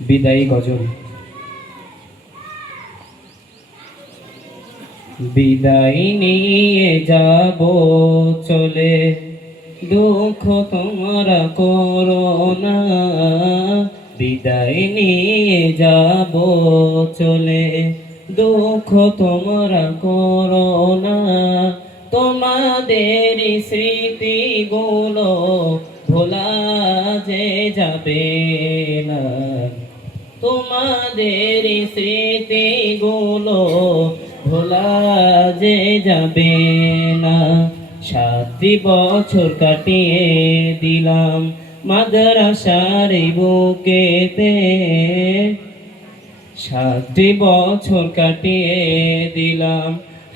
বিদায়ী গজল। বিদায় নিয়ে যাব চলে, দুঃখ তোমরা করো না। বিদায় নিয়ে যাব চলে, দুঃখ তোমরা করো না। তোমাদের স্মৃতিগুলো ভোলা যে যাবে না। তোমাদের স্মৃতিগুলো ভোলা যে যাবে না। সাতটি বছর কাটিয়ে দিলাম মাদ্রাসার বুকেতে। সাতটি বছর কাটিয়ে দিলাম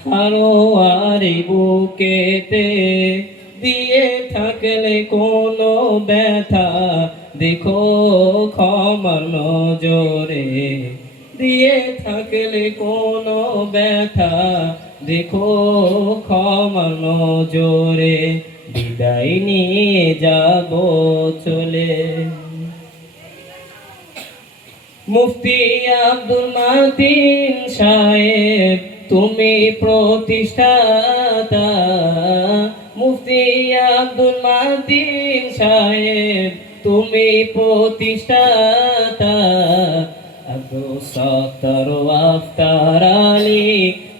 হারোয়ার বুকেতে। দিয়ে থাকলে কোনো ব্যথা দেখো ক্ষমার নজরে। দিয়ে থাকলে কোনো ব্যথা। দেখো ক্ষমার নজরে। বিদায় নিয়ে যাব চলে। মুফতি আব্দুল মাতিন সাহেব, তুমি প্রতিষ্ঠাতা। মুফতি আব্দুল মাতিন সাহেব তুমি প্রতিষ্ঠাতা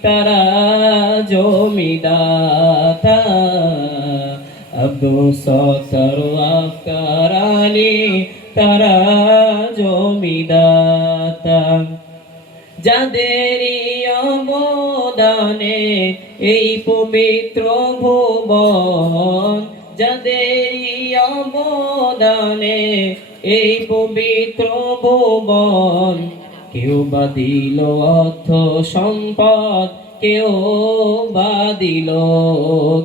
তারা জমিদাতা। আব্দুল সত্তর আফতার তারা জমিদাতা। যাদের অবদানে এই পবিত্র ভুবন যাদের অবদানে এই পবিত্র ভুবন, কেউ বা দিল অর্থ সম্পদ, কেউ বা দিল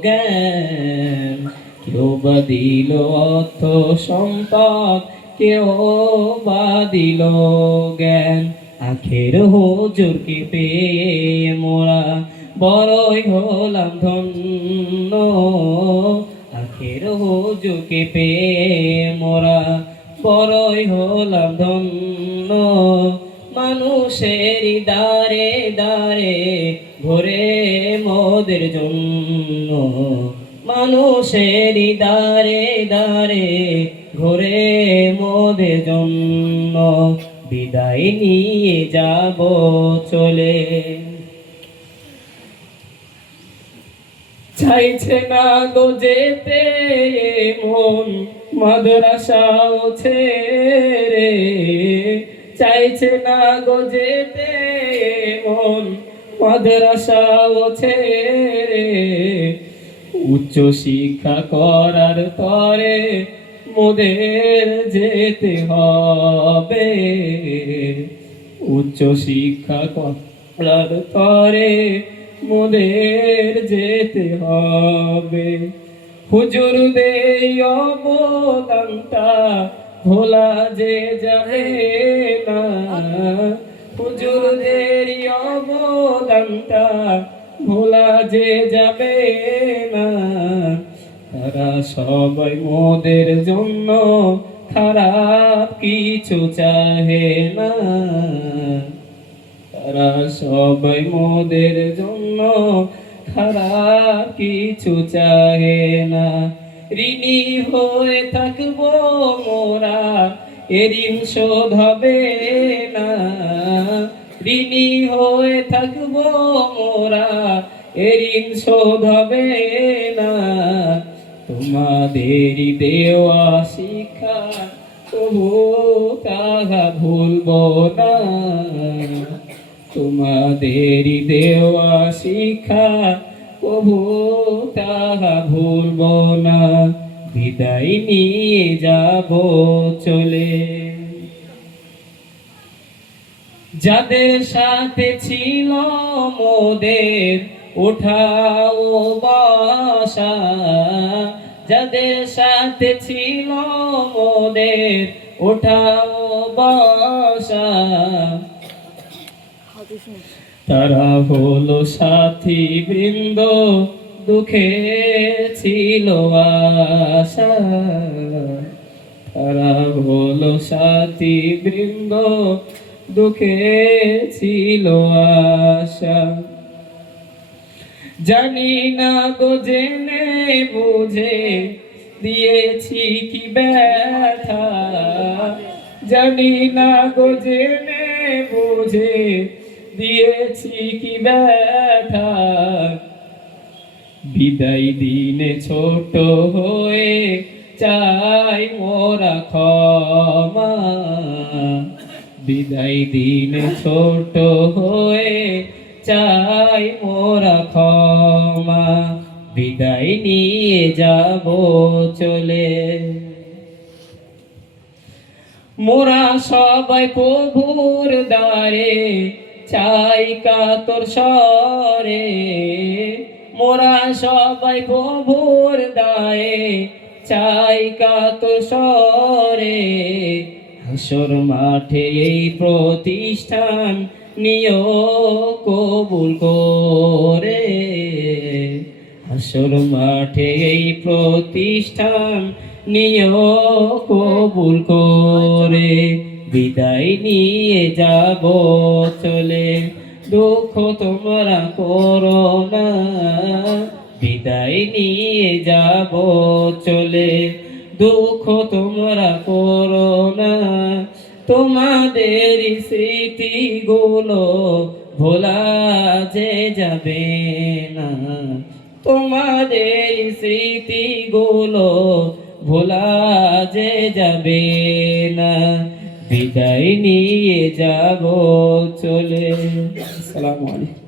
জ্ঞান, কেউ বা দিল অর্থ সম্পদ, কেউ বা দিল জ্ঞান। আখের হুজুরকে পেয়ে মোরা বড়ই হলাম ধন্য। আখের হুজুরকে পেয়ে মোরা বড়ই হলাম ধন্য। মানুষের দারে দারে ভরে মোদের জন্য। মানুষের দারে দারে ঘোরে মোদের জন্য। বিদায় নিয়ে যাব চলে। চাইছে না গো যেতে, মন মাদ্রাসাও ছেড়ে চাইছে না গো যেতে, মন মাদ্রাসাও ছেড়ে উচ্চ শিক্ষা করার তরে মোদের যেতে হবে। উচ্চ শিক্ষা করার তরে মোদের যেতে হবে। হুজুর দেই অবদানটা, ভোলা যে যাবে না। হুজুর দেরি অবদানটা, ভোলা যে যাবে না। তারা সবাই মোদের জন্য খারাপ কিছু চাহে না। তারা সবাই মোদের জন্য খারাপ কিছু চাহে না। ঋণী হয়ে থাকব মোরা এরিম শোধ হবে না। ঋণী হয়ে থাকব মোরা এরিম শোধ হবে না। তোমাদেরই দেওয়া শিক্ষা তবু তাহা ভুলব না। তোমাদেরই দেওয়া শিক্ষা প্রভু তাহা ভুলব না। বিদায় নিয়ে যাব চলে। যাদের সাথে ছিল মোদের, ওঠাও বাসা। যাদের সাথে ছিল মোদের, ওঠাও বাসা। তারা হলো সাথী বৃন্দ দুঃখে ছিল আশা। তারা হলো সাথী বৃন্দ দুঃখে ছিল আশা। জানি না গো জেনে বুঝে, দিয়েছি কি ব্যথা। জানি না গো জেনে বুঝে দিয়েছি কি ব্যথা? বিদায় দিনে ছোট হয়ে চাই মোরা ক্ষমা। বিদায় দিনে ছোট হয়ে চাই মোরা ক্ষমা। বিদায় নিয়ে যাব চলে। মোরা সবাই প্রভুর দ্বারে চাই কাতর সরে মোরা সবাই প্রভুর দায়ে চাই কাতর সরে হাসর মাঠে এই প্রতিষ্ঠান নিয় কবুল করে। হাসর মাঠে এই প্রতিষ্ঠান নিয় কবুল করে। বিদায় নিয়ে যাব, চলে দুঃখ তোমরা করো না। বিদায় নিয়ে যাব, চলে দুঃখ তোমরা করো না। তোমাদের স্মৃতি স্মৃতিগুলো ভোলা যে যাবে না। তোমাদের স্মৃতি স্মৃতিগুলো ভোলা যে যাবে না। বিদায় নিয়ে যাব চলে। আসসালামু আলাইকুম।